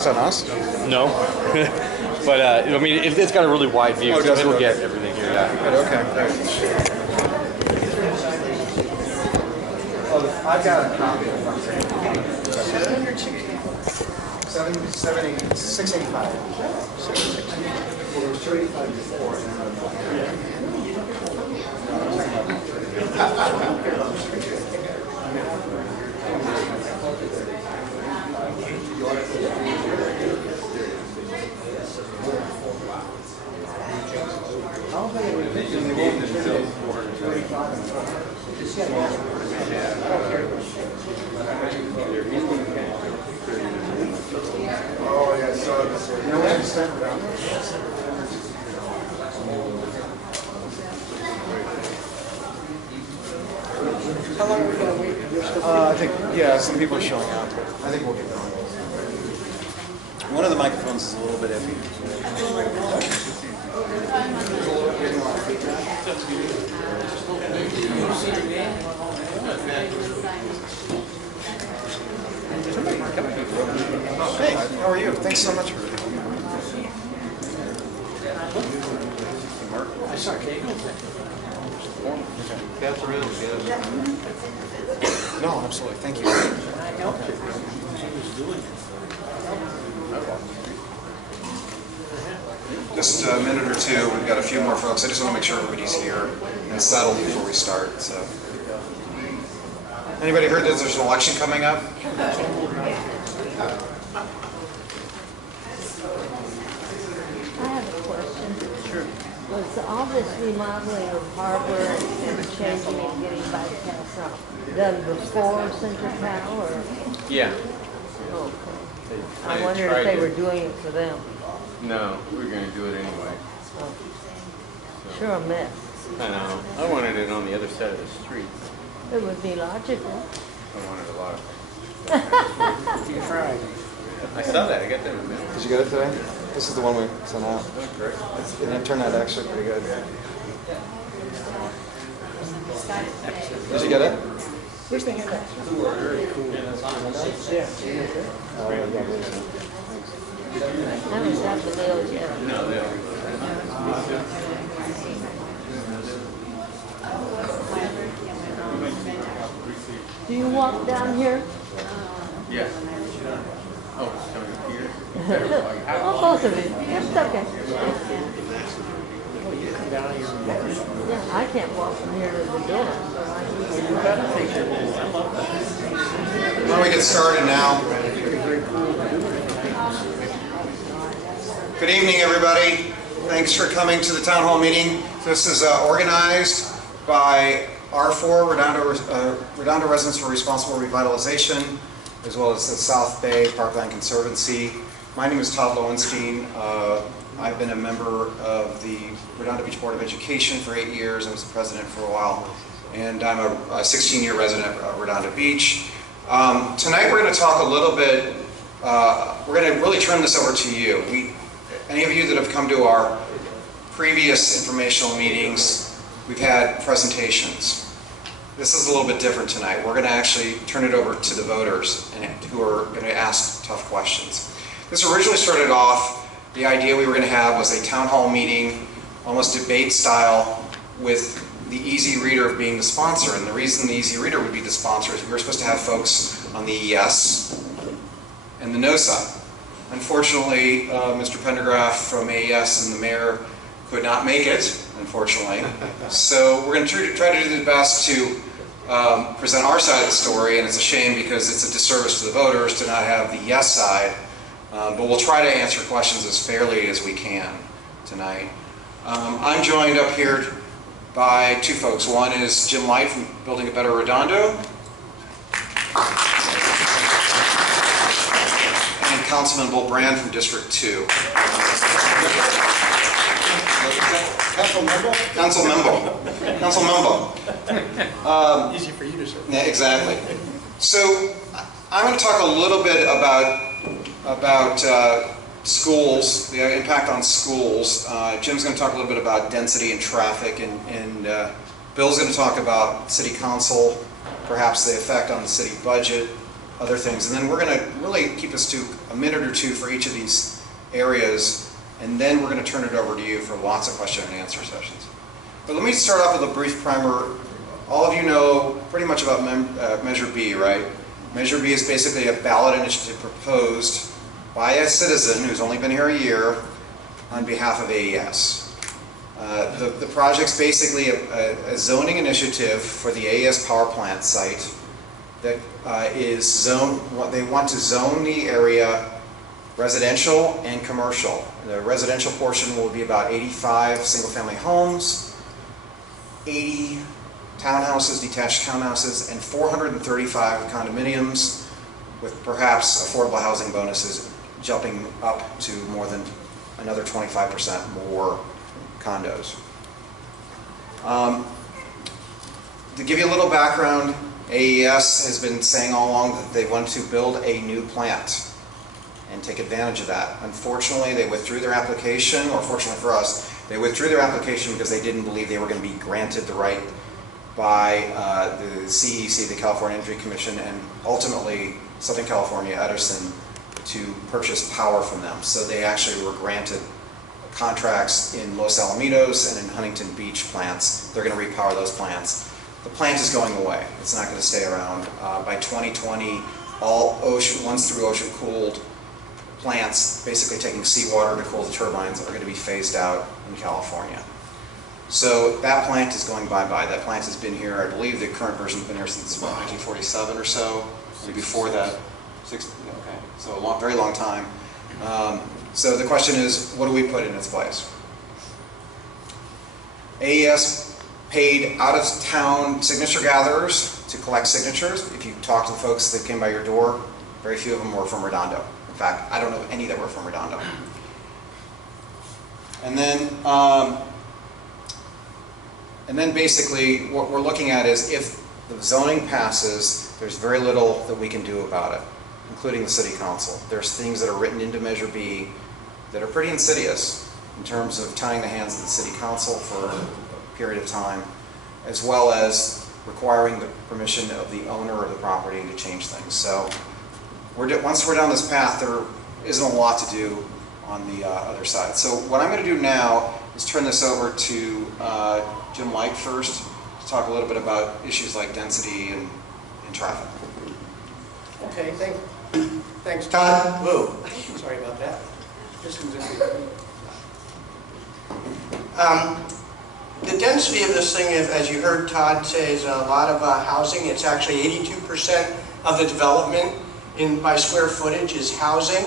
On us? No. But, I mean, it's got a really wide view, Oh, so does it? it'll get everything here, yeah. Good, okay, great. Oh, I've got a copy of it. 685. Well, there was 285 before. Oh, yeah, so you know what I spent around How long are we going to wait? I think, yeah, some people are showing up. I think we'll get going. One of the microphones is a little bit iffy. Hey, how are you? Thanks so much for it. I saw Kate. That's really good. No, absolutely. Thank you. Just a minute or two. We've got a few more folks. I just want to make sure everybody's here and settled before we start. So, anybody heard that there's an election coming up? I have a question. Sure. Was all this remodeling of harbor and changing and getting bypass done before Central Cal or? Yeah. Okay. I They wondered tried if they to- were doing it for them. No, we were going to do it anyway. Oh. Sure a mess. I know. I wanted it on the other side of the street. It would be logical. I wanted a lot of You tried. I saw that. I got that in the mail. Did you get it today? This is the one we sent out. Oh, great. And it turned out actually pretty good. Did you get it? Where's the handout? Yeah. Yeah. Oh, yeah, I haven't got the bills yet. No, they Do you walk down here? Yeah. Oh, it's coming up here. Oh, both of you. It's okay. Down here. Yeah, I can't walk from here to the door. So You gotta take it. I love that. Why don't we get started now? Good evening, everybody. Thanks for coming to the town hall meeting. This is organized by R4, Redondo Residents for Responsible Revitalization, as well as the South Bay Parkland Conservancy. My name is Todd Lowenstein. I've been a member of the Redondo Beach Board of Education for 8 years. I was the president for a while. And I'm a 16-year resident of Redondo Beach. Tonight we're going to talk a little bit, we're going to really turn this over to you. Any of you that have come to our previous informational meetings, we've had presentations. This is a little bit different tonight. We're going to actually turn it over to the voters who are going to ask tough questions. This originally started off, the idea we were going to have was a town hall meeting, almost debate style, with the Easy Reader of being the sponsor. And the reason the Easy Reader would be the sponsor is we were supposed to have folks on the yes and the no side. Unfortunately, Mr. Pendergraft from AES and the mayor could not make it, unfortunately. So we're going to try to do the best to present our side of the story, and it's a shame because it's a disservice to the voters to not have the yes side. But we'll try to answer questions as fairly as we can tonight. I'm joined up here by two folks. One is Jim Light from Building a Better Redondo, and Councilman Bull Brand from District 2. Council Member. Easy for you to say. Yeah, exactly. So I'm going to talk a little bit about schools, the impact on schools. Jim's going to talk a little bit about density and traffic, and Bill's going to talk about city council, perhaps the effect on the city budget, other things. And then we're going to really keep this to a minute or two for each of these areas, and then we're going to turn it over to you for lots of question and answer sessions. But let me start off with a brief primer. All of you know pretty much about Measure B, right? Measure B is basically a ballot initiative proposed by a citizen who's only been here a year on behalf of AES. The project's basically a zoning initiative for the AES power plant site that is zoned. They want to zone the area residential and commercial. The residential portion will be about 85 single-family homes, 80 townhouses, detached townhouses, and 435 condominiums, with perhaps affordable housing bonuses jumping up to more than another 25% more condos. To give you a little background, AES has been saying all along that they want to build a new plant and take advantage of that. Unfortunately, they withdrew their application, or fortunately for us, they withdrew their application because they didn't believe they were going to be granted the right by the CEC, the California Energy Commission, and ultimately Southern California Edison to purchase power from them. So they actually were granted contracts in Los Alamitos and in Huntington Beach plants. They're going to repower those plants. The plant is going away. It's not going to stay around. By 2020, all once through ocean cooled plants, basically taking seawater to cool the turbines, are going to be phased out in California. So that plant is going bye-bye. That plant has been here, I believe the current version's been here since about 1947 or so, maybe before that, okay, so a very long time. So the question is, what do we put in its place? AES paid out-of-town signature gatherers to collect signatures. If you talk to the folks that came by your door, very few of them were from Redondo. In fact, I don't know any that were from Redondo. And then basically what we're looking at is if the zoning passes, there's very little that we can do about it, including the city council. There's things that are written into Measure B that are pretty insidious in terms of tying the hands of the city council for a period of time, as well as requiring the permission of the owner of the property to change things. So once we're down this path, there isn't a lot to do on the other side. So what I'm going to do now is turn this over to Jim Light first to talk a little bit about issues like density and traffic. Okay, thanks, Todd. Whoa, sorry about that. The density of this thing, as you heard Todd say, is a lot of housing. It's actually 82% of the development by square footage is housing,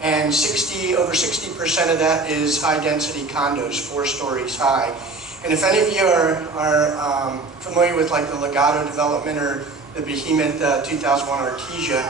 and over 60% of that is high-density condos, 4 stories high. And if any of you are familiar with like the Legato development or the Behemoth 2001 Artesia,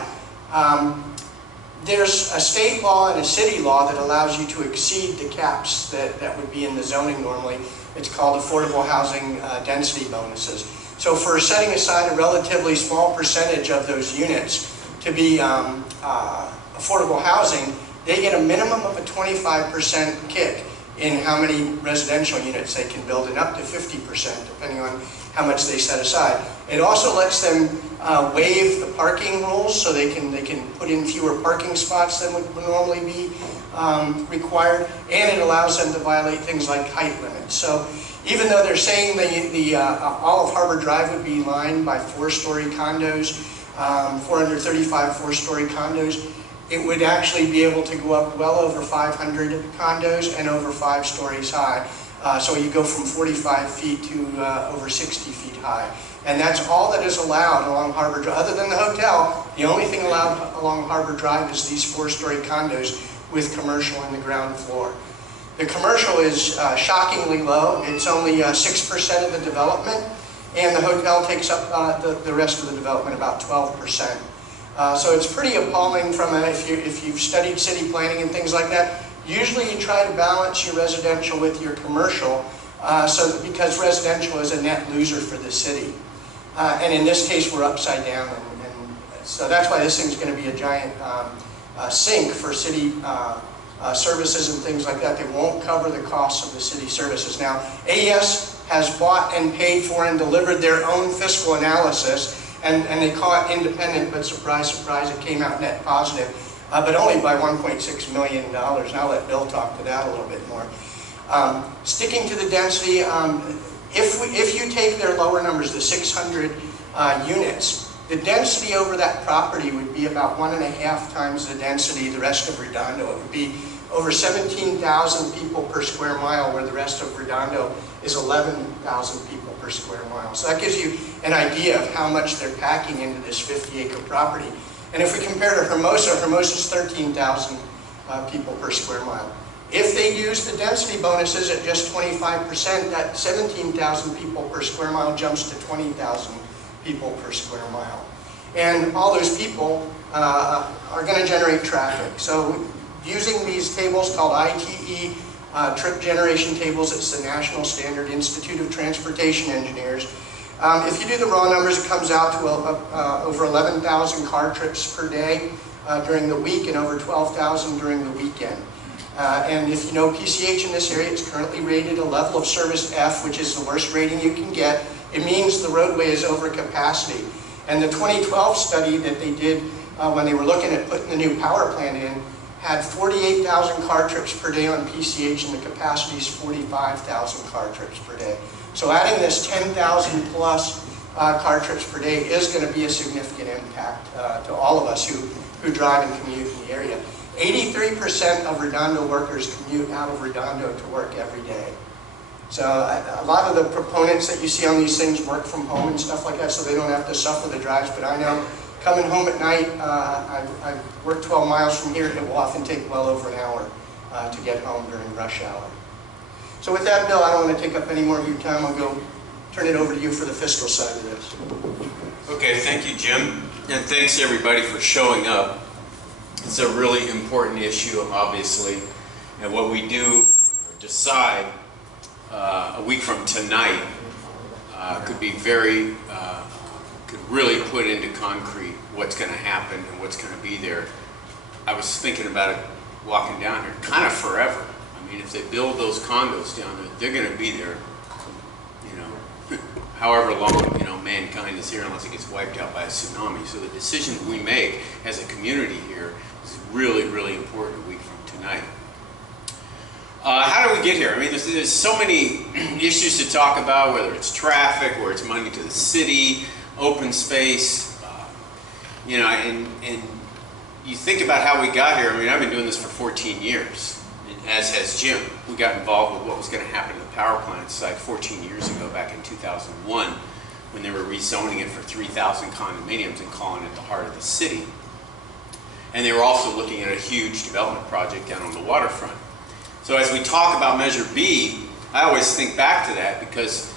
there's a state law and a city law that allows you to exceed the caps that would be in the zoning normally. It's called affordable housing density bonuses. So for setting aside a relatively small percentage of those units to be affordable housing, they get a minimum of a 25% kick in how many residential units they can build, and up to 50%, depending on how much they set aside. It also lets them waive the parking rules, so they can put in fewer parking spots than would normally be required, and it allows them to violate things like height limits. So even though they're saying all of Harbor Drive would be lined by 4-story condos, 435 4-story condos, it would actually be able to go up well over 500 condos and over 5 stories high. So you go from 45 feet to over 60 feet high. And that's all that is allowed along Harbor Drive. Other than the hotel, the only thing allowed along Harbor Drive is these 4-story condos with commercial in the ground floor. The commercial is shockingly low. It's only 6% of the development, and the hotel takes up the rest of the development, about 12%. So it's pretty appalling from if you've studied city planning and things like that. Usually you try to balance your residential with your commercial, because residential is a net loser for the city. And in this case, we're upside down. And so that's why this thing's going to be a giant sink for city services and things like that. They won't cover the costs of the city services. Now, AES has bought and paid for and delivered their own fiscal analysis, and they call it independent, but surprise, surprise, it came out net positive. but only by $1.6 million. And I'll let Bill talk to that a little bit more. Sticking to the density, if you take their lower numbers, the 600 units, the density over that property would be about 1.5 times the density the rest of Redondo. It would be over 17,000 people per square mile, where the rest of Redondo is 11,000 people per square mile. So that gives you an idea of how much they're packing into this 50-acre property. And if we compare to Hermosa, Hermosa's 13,000 people per square mile. If they use the density bonuses at just 25%, that 17,000 people per square mile jumps to 20,000 people per square mile. And all those people are going to generate traffic. So using these tables called ITE, trip generation tables, it's the National Standard Institute of Transportation Engineers. If you do the raw numbers, it comes out to over 11,000 car trips per day during the week and over 12,000 during the weekend. And if you know PCH in this area, it's currently rated a level of service F, which is the worst rating you can get. It means the roadway is over capacity. And the 2012 study that they did when they were looking at putting the new power plant in had 48,000 car trips per day on PCH, and the capacity is 45,000 car trips per day. So adding this 10,000 plus car trips per day is going to be a significant impact to all of us who drive and commute in the area. 83% of Redondo workers commute out of Redondo to work every day. So a lot of the proponents that you see on these things work from home and stuff like that, so they don't have to suffer the drives. But I know coming home at night, I work 12 miles from here. It will often take well over an hour to get home during rush hour. So with that, Bill, I don't want to take up any more of your time. I'll go turn it over to you for the fiscal side of this. Okay, thank you, Jim. And thanks everybody for showing up. It's a really important issue, obviously. And what we do or decide a week from tonight could be could really put into concrete what's going to happen and what's going to be there. I was thinking about it walking down here, kind of forever. I mean, if they build those condos down there, they're going to be there, you know, however long, you know, mankind is here, unless it gets wiped out by a tsunami. So the decisions we make as a community here is really, really important a week from tonight. How do we get here? I mean, there's so many issues to talk about, whether it's traffic, or it's money to the city, open space, you know, and you think about how we got here. I mean, I've been doing this for 14 years, as has Jim. We got involved with what was going to happen to the power plant site 14 years ago, back in 2001, when they were rezoning it for 3,000 condominiums and calling it the heart of the city. And they were also looking at a huge development project down on the waterfront. So as we talk about Measure B, I always think back to that, because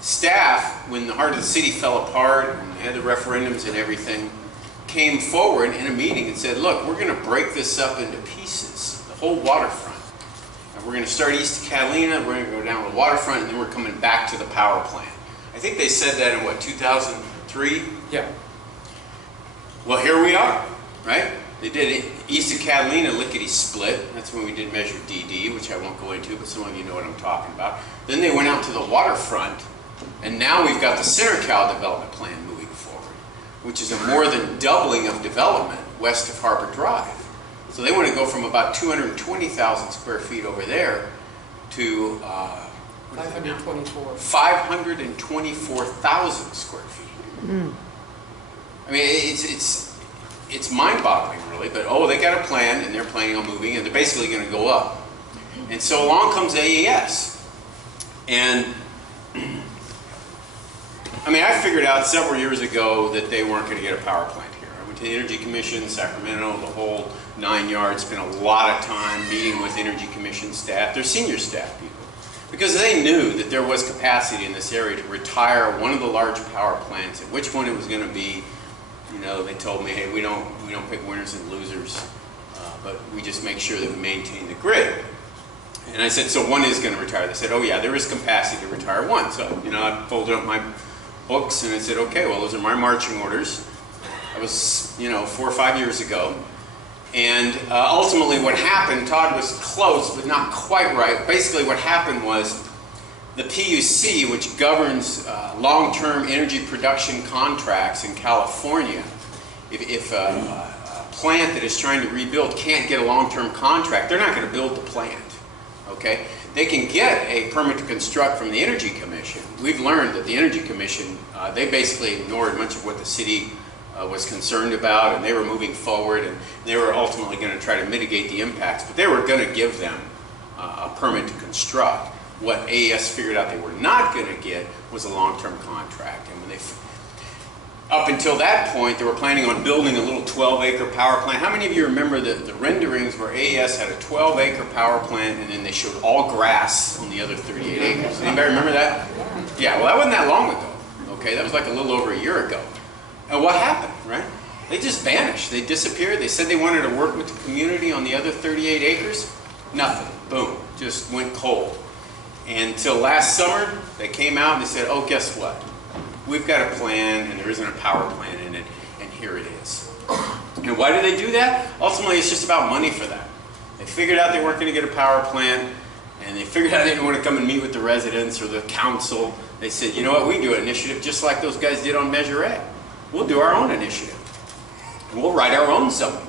staff, when the heart of the city fell apart and had the referendums and everything, came forward in a meeting and said, look, we're going to break this up into pieces, the whole waterfront. And we're going to start east of Catalina, we're going to go down the waterfront, and then we're coming back to the power plant. I think they said that in, what, 2003? Yeah. Well, here we are, right? They did it east of Catalina, lickety-split. That's when we did Measure DD, which I won't go into, but some of you know what I'm talking about. Then they went out to the waterfront, and now we've got the Center Cal development plan moving forward, which is a more than doubling of development west of Harbor Drive. So they want to go from about 220,000 square feet over there to 524,000 square feet. Mm. I mean, it's mind-boggling, really, but oh, they got a plan, and they're planning on moving, and they're basically going to go up. And so along comes AES. And, I mean, I figured out several years ago that they weren't going to get a power plant here. I went to the Energy Commission, Sacramento, the whole 9 yards, spent a lot of time meeting with Energy Commission staff, their senior staff people, because they knew that there was capacity in this area to retire one of the large power plants, and which one it was going to be. You know, they told me, hey, we don't pick winners and losers, but we just make sure that we maintain the grid. And I said, so one is going to retire. They said, oh yeah, there is capacity to retire one. So, you know, I folded up my books and I said, okay, well, those are my marching orders. That was, you know, 4 or 5 years ago. And ultimately what happened, Todd was close, but not quite right. Basically what happened was the PUC, which governs long-term energy production contracts in California, if a plant that is trying to rebuild can't get a long-term contract, they're not going to build the plant. Okay? They can get a permit to construct from the Energy Commission. We've learned that the Energy Commission, they basically ignored much of what the city was concerned about, and they were moving forward, and they were ultimately going to try to mitigate the impacts, but they were going to give them a permit to construct. What AES figured out they were not going to get was a long-term contract. And when they, up until that point, they were planning on building a little 12-acre power plant. How many of you remember the renderings where AES had a 12-acre power plant and then they showed all grass on the other 38 acres? Anybody remember that? Yeah, well, that wasn't that long ago. Okay, that was like a little over a year ago. And what happened, right? They just vanished. They disappeared. They said they wanted to work with the community on the other 38 acres. Nothing. Boom. Just went cold. Until last summer, they came out and they said, oh, guess what? We've got a plan, and there isn't a power plant in it, and here it is. And why did they do that? Ultimately, it's just about money for them. They figured out they weren't going to get a power plant, and they figured out they didn't want to come and meet with the residents or the council. They said, you know what, we can do an initiative just like those guys did on Measure A. We'll do our own initiative. And we'll write our own zoning.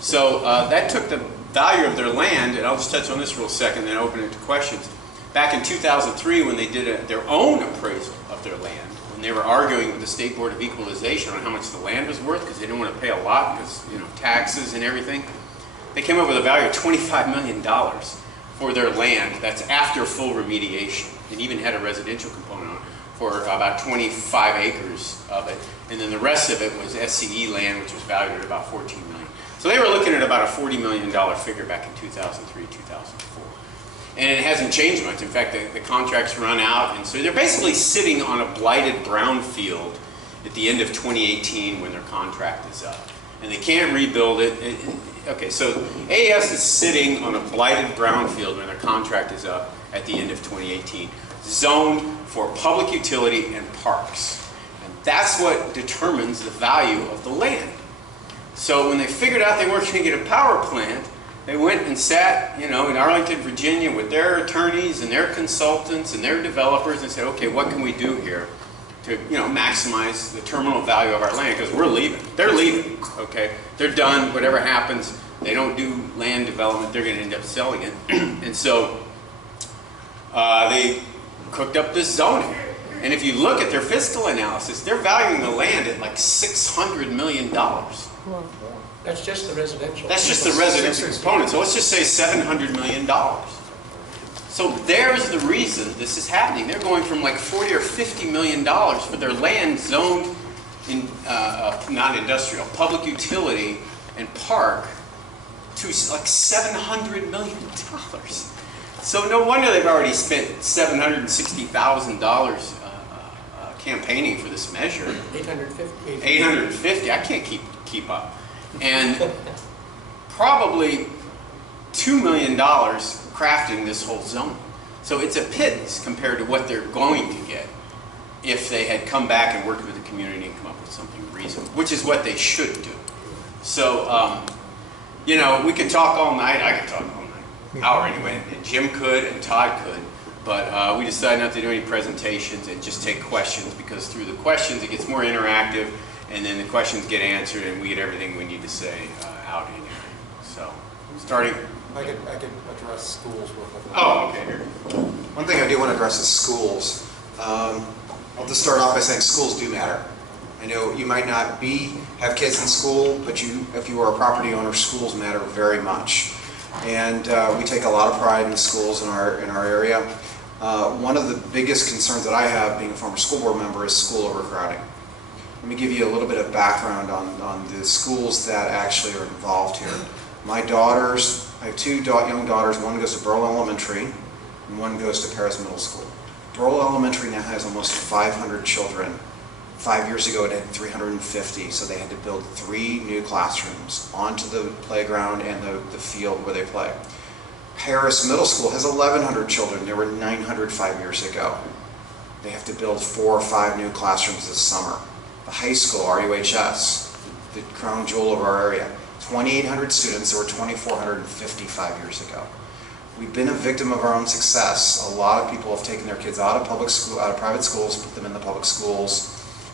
So that took the value of their land, and I'll just touch on this real second, then open it to questions. Back in 2003, when they did their own appraisal of their land, when they were arguing with the State Board of Equalization on how much the land was worth, because they didn't want to pay a lot because, you know, taxes and everything, they came up with a value of $25 million for their land. That's after full remediation. It even had a residential component on it for about 25 acres of it. And then the rest of it was SCE land, which was valued at about $14 million. So they were looking at about a $40 million figure back in 2003, 2004. And it hasn't changed much. In fact, the contracts run out, and so they're basically sitting on a blighted brownfield at the end of 2018 when their contract is up. And they can't rebuild it. Okay, so AES is sitting on a blighted brownfield when their contract is up at the end of 2018, zoned for public utility and parks. And that's what determines the value of the land. So when they figured out they weren't going to get a power plant, they went and sat, you know, in Arlington, Virginia with their attorneys and their consultants and their developers and said, okay, what can we do here to, you know, maximize the terminal value of our land? Because we're leaving. They're leaving, okay? They're done. Whatever happens, they don't do land development. They're going to end up selling it. And so they cooked up this zoning. And if you look at their fiscal analysis, they're valuing the land at like $600 million. That's just the residential. That's just the residential component. So let's just say $700 million. So there's the reason this is happening. They're going from like $40 or $50 million for their land zoned in not industrial, public utility and park to like $700 million. So no wonder they've already spent $760,000 campaigning for this measure. 850. 850. I can't keep up. And probably $2 million crafting this whole zone. So it's a pittance compared to what they're going to get if they had come back and worked with the community and come up with something reasonable, which is what they should do. So, you know, we could talk all night. I could talk all night. Hour anyway. And Jim could and Todd could. But we decided not to do any presentations and just take questions, because through the questions it gets more interactive, and then the questions get answered and we get everything we need to say out in here. So, starting. I could address schools real quick. Oh, okay. Here. One thing I do want to address is schools. I'll just start off by saying schools do matter. I know you might not have kids in school, but if you are a property owner, schools matter very much. And we take a lot of pride in schools in our area. One of the biggest concerns that I have, being a former school board member, is school overcrowding. Let me give you a little bit of background on the schools that actually are involved here. My daughters, I have two young daughters. One goes to Burl Elementary, and one goes to Paris Middle School. Burl Elementary now has almost 500 children. 5 years ago it had 350, so they had to build 3 new classrooms onto the playground and the field where they play. Paris Middle School has 1,100 children. There were 900 5 years ago. They have to build 4 or 5 new classrooms this summer. The high school, RUHS, the crown jewel of our area, 2,800 students. There were 2,455 years ago. We've been a victim of our own success. A lot of people have taken their kids out of private schools, put them in the public schools.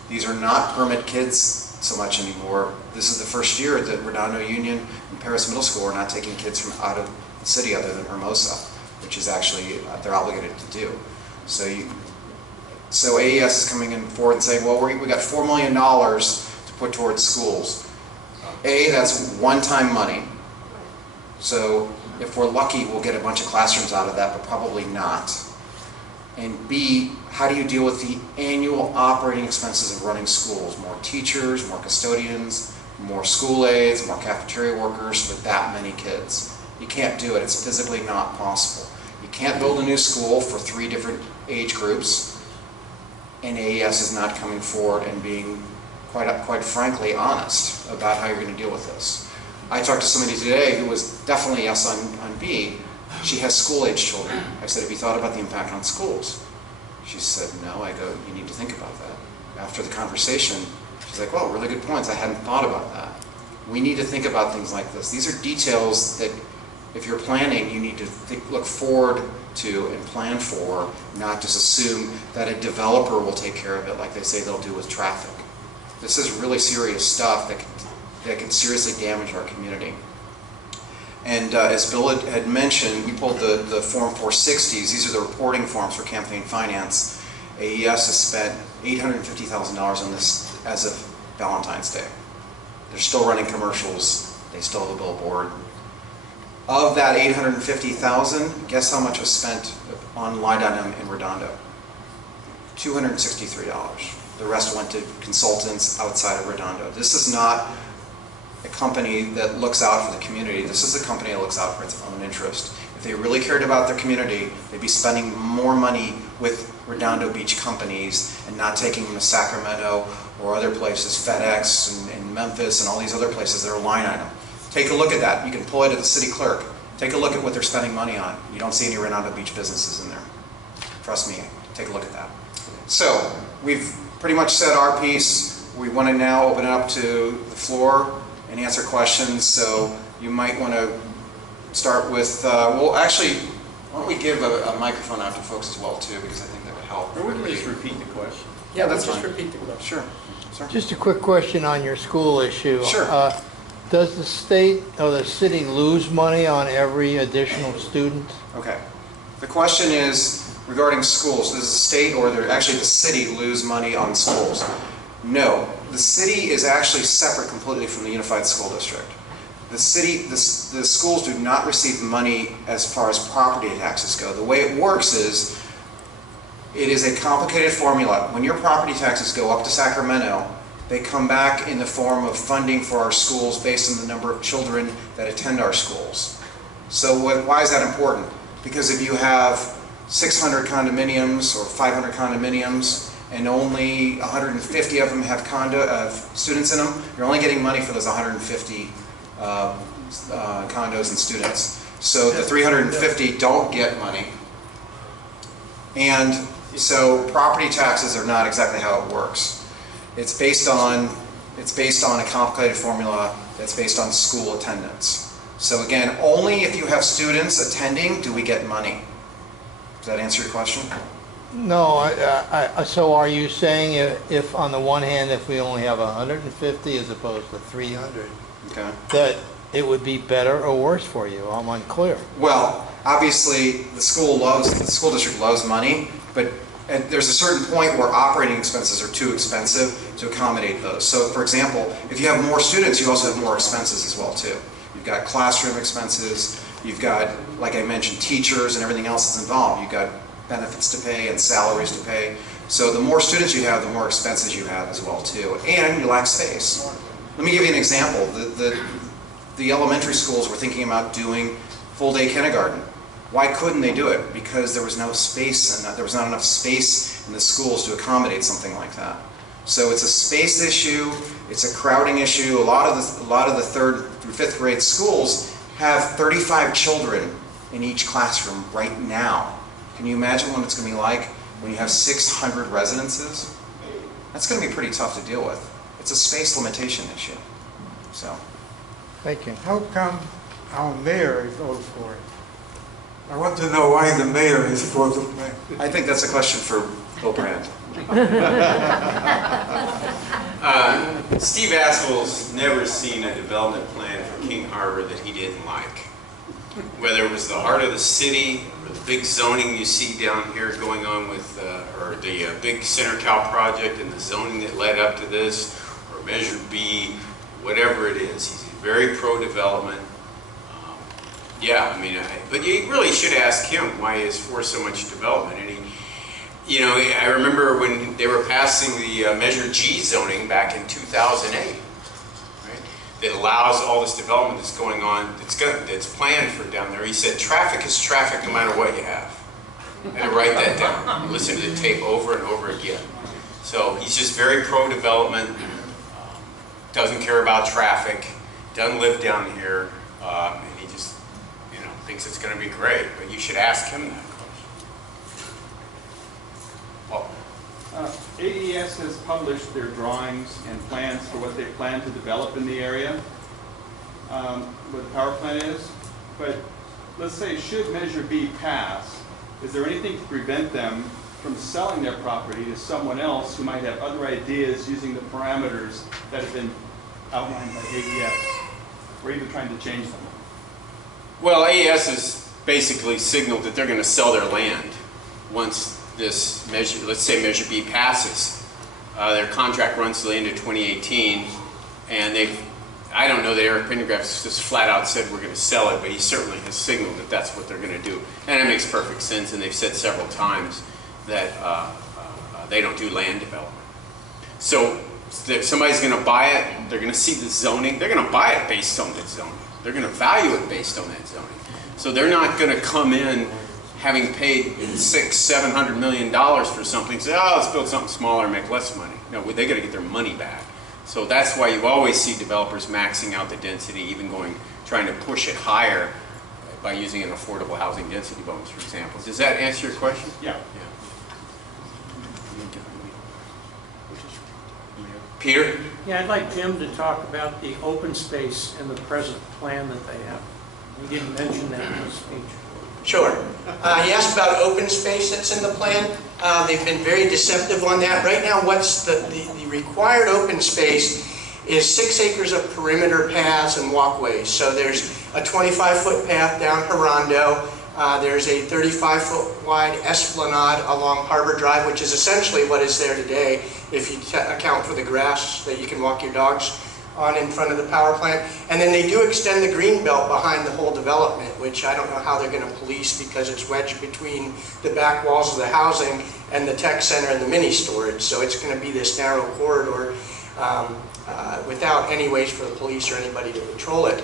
These are not permit kids so much anymore. This is the first year that Redondo Union and Paris Middle School are not taking kids from out of the city other than Hermosa, which is actually they're obligated to do. So AES is coming in forward and saying, well, we got $4 million to put towards schools. That's one-time money. So if we're lucky, we'll get a bunch of classrooms out of that, but probably not. And B, how do you deal with the annual operating expenses of running schools? More teachers, more custodians, more school aides, more cafeteria workers for that many kids. You can't do it. It's physically not possible. You can't build a new school for 3 different age groups, and AES is not coming forward and being quite frankly honest about how you're going to deal with this. I talked to somebody today who was definitely yes on B. She has school-age children. I said, have you thought about the impact on schools? She said, no. I go, you need to think about that. After the conversation, she's like, well, really good points. I hadn't thought about that. We need to think about things like this. These are details that if you're planning, you need to look forward to and plan for, not just assume that a developer will take care of it like they say they'll do with traffic. This is really serious stuff that can seriously damage our community. And as Bill had mentioned, we pulled the Form 460s. These are the reporting forms for campaign finance. AES has spent $850,000 on this as of Valentine's Day. They're still running commercials. They still have a billboard. Of that $850,000, guess how much was spent on line item in Redondo? $263. The rest went to consultants outside of Redondo. This is not a company that looks out for the community. This is a company that looks out for its own interest. If they really cared about their community, they'd be spending more money with Redondo Beach companies and not taking them to Sacramento or other places, FedEx and Memphis and all these other places that are line item. Take a look at that. You can pull it at the city clerk. Take a look at what they're spending money on. You don't see any Redondo Beach businesses in there. Trust me, take a look at that. So, we've pretty much said our piece. We want to now open it up to the floor and answer questions. So, you might want to start with, well actually, why don't we give a microphone out to folks as well too, because I think that would help. Or we can just repeat the question. Yeah, that's just fine. repeat the question. Sure. Sir? Just a quick question on your school issue. Sure. Does the state or the city lose money on every additional student? Okay. The question is regarding schools. Does the state or actually the city lose money on schools? No. The city is actually separate completely from the Unified School District. The city, the schools do not receive money as far as property taxes go. The way it works is, it is a complicated formula. When your property taxes go up to Sacramento, they come back in the form of funding for our schools based on the number of children that attend our schools. So why is that important? Because if you have 600 condominiums or 500 condominiums and only 150 of them have students in them, you're only getting money for those 150 condos and students. So the 350 don't get money. And so property taxes are not exactly how it works. It's based on a complicated formula that's based on school attendance. So again, only if you have students attending do we get money. Does that answer your question? No, so are you saying if on the one hand, if we only have 150 as opposed to 300, Okay. that it would be better or worse for you? I'm unclear. Well, obviously the school district loves money, but there's a certain point where operating expenses are too expensive to accommodate those. So for example, if you have more students, you also have more expenses as well too. You've got classroom expenses, you've got, like I mentioned, teachers and everything else that's involved. You've got benefits to pay and salaries to pay. So the more students you have, the more expenses you have as well too. And you lack space. Let me give you an example. The elementary schools were thinking about doing full-day kindergarten. Why couldn't they do it? Because there was no space, and there was not enough space in the schools to accommodate something like that. So it's a space issue, it's a crowding issue. A lot of the 3rd through 5th grade schools have 35 children in each classroom right now. Can you imagine what it's going to be like when you have 600 residences? That's going to be pretty tough to deal with. It's a space limitation issue. So. Thank you. How come our mayor is all for it? I want to know why the mayor is for the mayor. I think that's a question for Bill Brand. Steve Aspel's never seen a development plan for King Harbor that he didn't like. Whether it was the heart of the city, or the big zoning you see down here going on with, or the big Center Cal project and the zoning that led up to this, or Measure B, whatever it is, he's very pro-development. Yeah, I mean, but you really should ask him why he is for so much development. And he, you know, I remember when they were passing the Measure G zoning back in 2008, right? That allows all this development that's going on, that's planned for down there. He said, traffic is traffic no matter what you have. And write that down. Listen to the tape over and over again. So he's just very pro-development, doesn't care about traffic, doesn't live down here, and he just, you know, thinks it's going to be great. But you should ask him that question. Paul. AES has published their drawings and plans for what they plan to develop in the area, what the power plant is. But let's say, should Measure B pass, is there anything to prevent them from selling their property to someone else who might have other ideas using the parameters that have been outlined by AES, or even trying to change them? Well, AES has basically signaled that they're going to sell their land once this measure, let's say Measure B passes. Their contract runs to the end of 2018, and I don't know that Eric Pendergrass just flat out said we're going to sell it, but he certainly has signaled that that's what they're going to do. And it makes perfect sense, and they've said several times that they don't do land development. So if somebody's going to buy it, they're going to see the zoning, they're going to buy it based on that zoning. They're going to value it based on that zoning. So they're not going to come in having paid $600–700 million for something, say, oh, let's build something smaller and make less money. No, they got to get their money back. So that's why you always see developers maxing out the density, even trying to push it higher by using an affordable housing density bonus, for example. Does that answer your question? Yeah. Peter? Yeah, I'd like Jim to talk about the open space in the present plan that they have. He didn't mention that in his speech. Sure. He asked about open space that's in the plan. They've been very deceptive on that. Right now, what's the required open space is 6 acres of perimeter paths and walkways. So there's a 25-foot path down Hirondo. There's a 35-foot wide esplanade along Harbor Drive, which is essentially what is there today, if you account for the grass that you can walk your dogs on in front of the power plant. And then they do extend the green belt behind the whole development, which I don't know how they're going to police because it's wedged between the back walls of the housing and the tech center and the mini storage. So it's going to be this narrow corridor without any ways for the police or anybody to patrol it.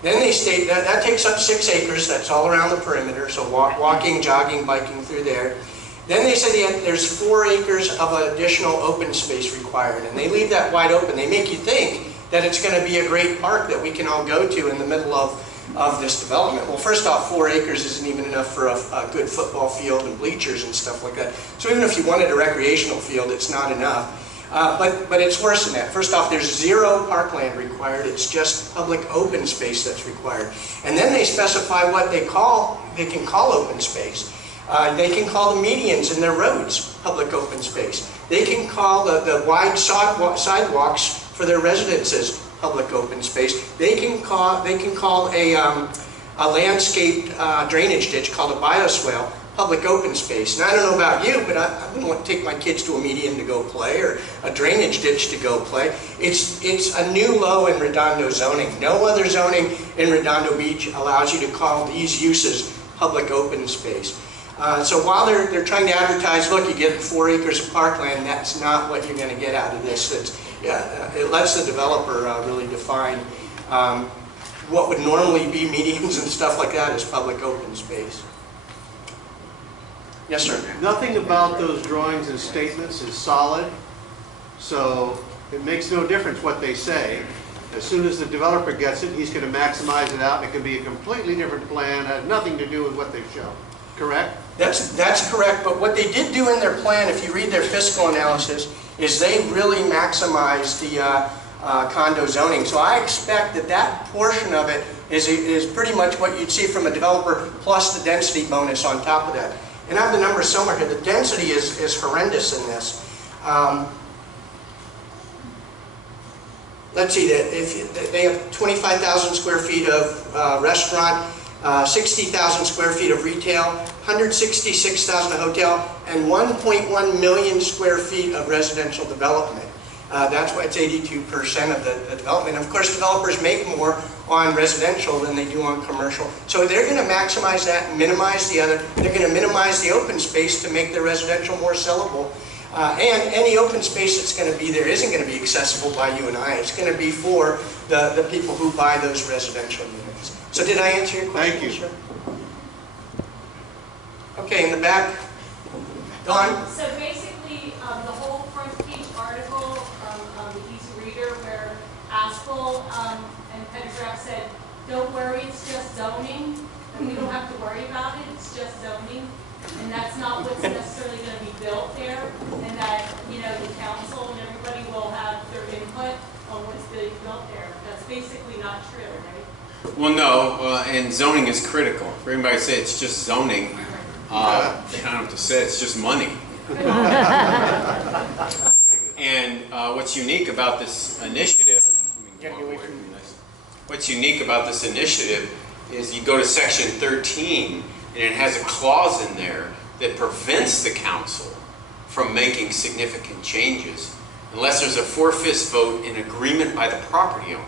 Then they state that takes up 6 acres, that's all around the perimeter, so walking, jogging, biking through there. Then they said there's 4 acres of additional open space required, and they leave that wide open. They make you think that it's going to be a great park that we can all go to in the middle of this development. Well, first off, 4 acres isn't even enough for a good football field and bleachers and stuff like that. So even if you wanted a recreational field, it's not enough. But it's worse than that. First off, there's 0 parkland required. It's just public open space that's required. And then they specify what they can call open space. They can call the medians in their roads public open space. They can call the wide sidewalks for their residences public open space. They can call a landscaped drainage ditch called a bioswale public open space. And I don't know about you, but I wouldn't want to take my kids to a median to go play or a drainage ditch to go play. It's a new low in Redondo zoning. No other zoning in Redondo Beach allows you to call these uses public open space. So while they're trying to advertise, look, you get 4 acres of parkland, that's not what you're going to get out of this. It lets the developer really define what would normally be medians and stuff like that as public open space. Yes, sir. Nothing about those drawings and statements is solid, so it makes no difference what they say. As soon as the developer gets it, he's going to maximize it out, and it can be a completely different plan, has nothing to do with what they show. Correct? That's correct, but what they did do in their plan, if you read their fiscal analysis, is they really maximized the condo zoning. So I expect that portion of it is pretty much what you'd see from a developer plus the density bonus on top of that. And I have the numbers somewhere here. The density is horrendous in this. let's see, they have 25,000 square feet of restaurant, 60,000 square feet of retail, 166,000 of hotel, and 1.1 million square feet of residential development. That's why it's 82% of the development. Of course, developers make more on residential than they do on commercial. So they're going to maximize that and minimize the other. They're going to minimize the open space to make their residential more sellable. And any open space that's going to be there isn't going to be accessible by you and I. It's going to be for the people who buy those residential units. So did I answer your question? Thank you. Sir? Okay, in the back. Don? So basically, the whole front page article from the Easy Reader where Aspel and Petrograph said, don't worry, it's just zoning, and we don't have to worry about it, it's just zoning, and that's not what's necessarily going to be built there, and that, you know, the council and everybody will have their input on what's being built there. That's basically not true, right? Well, no, and zoning is critical. For anybody to say it's just zoning, they don't have to say it's just money. And what's unique about this initiative, what's unique about this initiative is you go to section 13 and it has a clause in there that prevents the council from making significant changes unless there's a 4/5 vote in agreement by the property owner.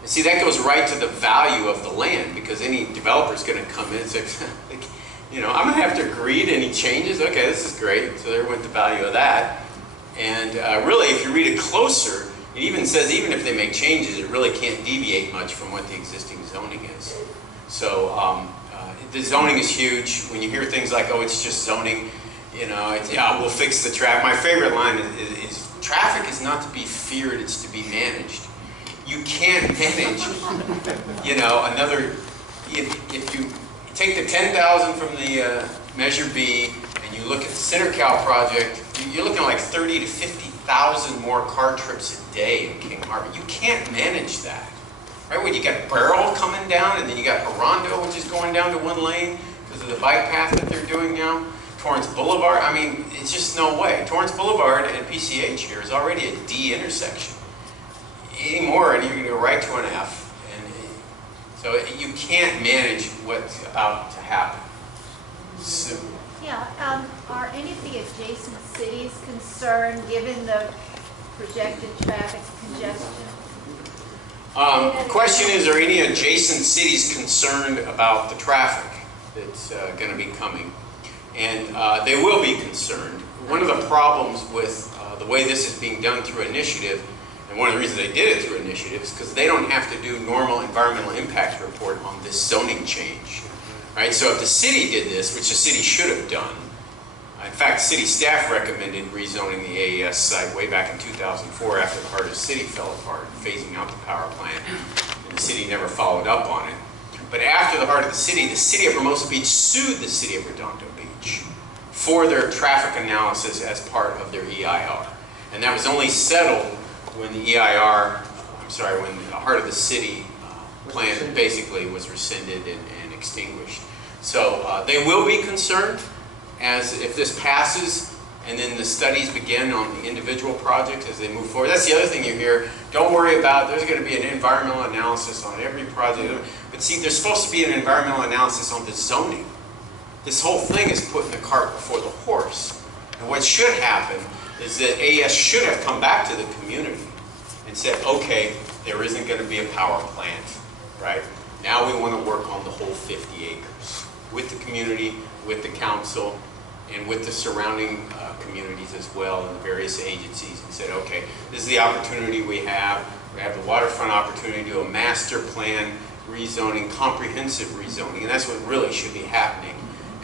And see, that goes right to the value of the land, because any developer's going to come in and say, you know, I'm going to have to agree to any changes. Okay, this is great. So there went the value of that. And really, if you read it closer, it even says even if they make changes, it really can't deviate much from what the existing zoning is. So the zoning is huge. When you hear things like, oh, it's just zoning, you know, it's, yeah, we'll fix the traffic. My favorite line is traffic is not to be feared, it's to be managed. You can't manage, you know, another, if you take the 10,000 from the Measure B and you look at the Center Cal project, you're looking at like 30 to 50,000 more car trips a day in King Harbor. You can't manage that, right? When you got Beryl coming down and then you got Hondo, which is going down to one lane because of the bike path that they're doing now. Torrance Boulevard, I mean, it's just no way. Torrance Boulevard and PCH here is already a D intersection. Any more and you're going to go right to an F. And so you can't manage what's about to happen. So, yeah, are any of the adjacent cities concerned given the projected traffic congestion? the question is, are any adjacent cities concerned about the traffic that's going to be coming? And they will be concerned. One of the problems with the way this is being done through initiative, and one of the reasons they did it through initiative, is because they don't have to do normal environmental impact report on this zoning change. Right? So if the city did this, which the city should have done, in fact, city staff recommended rezoning the AES site way back in 2004 after the heart of the city fell apart, phasing out the power plant, and the city never followed up on it. But after the heart of the city of Hermosa Beach sued the city of Redondo Beach for their traffic analysis as part of their EIR. And that was only settled when the EIR, when the heart of the city plan basically was rescinded and extinguished. So they will be concerned as if this passes and then the studies begin on the individual projects as they move forward. That's the other thing you hear. Don't worry about, there's going to be an environmental analysis on every project. But see, there's supposed to be an environmental analysis on the zoning. This whole thing is putting the cart before the horse. And what should happen is that AES should have come back to the community and said, okay, there isn't going to be a power plant, right? Now we want to work on the whole 50 acres with the community, with the council, and with the surrounding communities as well, and the various agencies, and said, okay, this is the opportunity we have. We have the waterfront opportunity to do a master plan rezoning, comprehensive rezoning, and that's what really should be happening.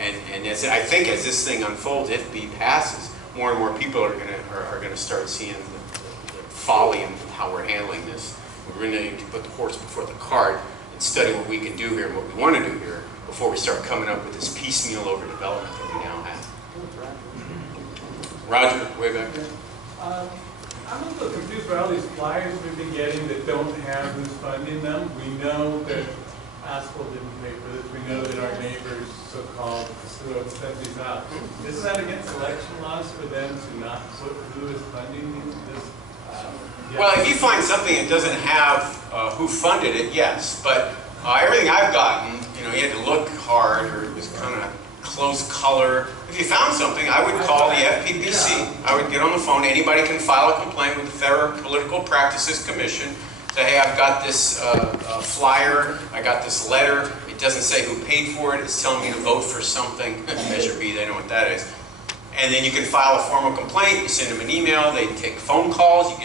And as I think as this thing unfolds, if B passes, more and more people are going to start seeing the folly in how we're handling this. We're going to need to put the horse before the cart and study what we can do here and what we want to do here before we start coming up with this piecemeal overdevelopment that we now have. Roger, way back there. I'm a little confused by all these flyers we've been getting that don't have who's funding them. We know that Aspel didn't pay for this. We know that our neighbors, so-called, sent these out. Isn't that against election laws for them to not put who is funding this? Well, if you find something that doesn't have who funded it, yes. But everything I've gotten, you had to look hard, or it was kind of close color. If you found something, I would call the FPPC. I would get on the phone. Anybody can file a complaint with the Fair Political Practices Commission. Say, hey, I've got this flyer. I got this letter. It doesn't say who paid for it. It's telling me to vote for something. Measure B, they know what that is. And then you can file a formal complaint. You send them an email. They take phone calls. You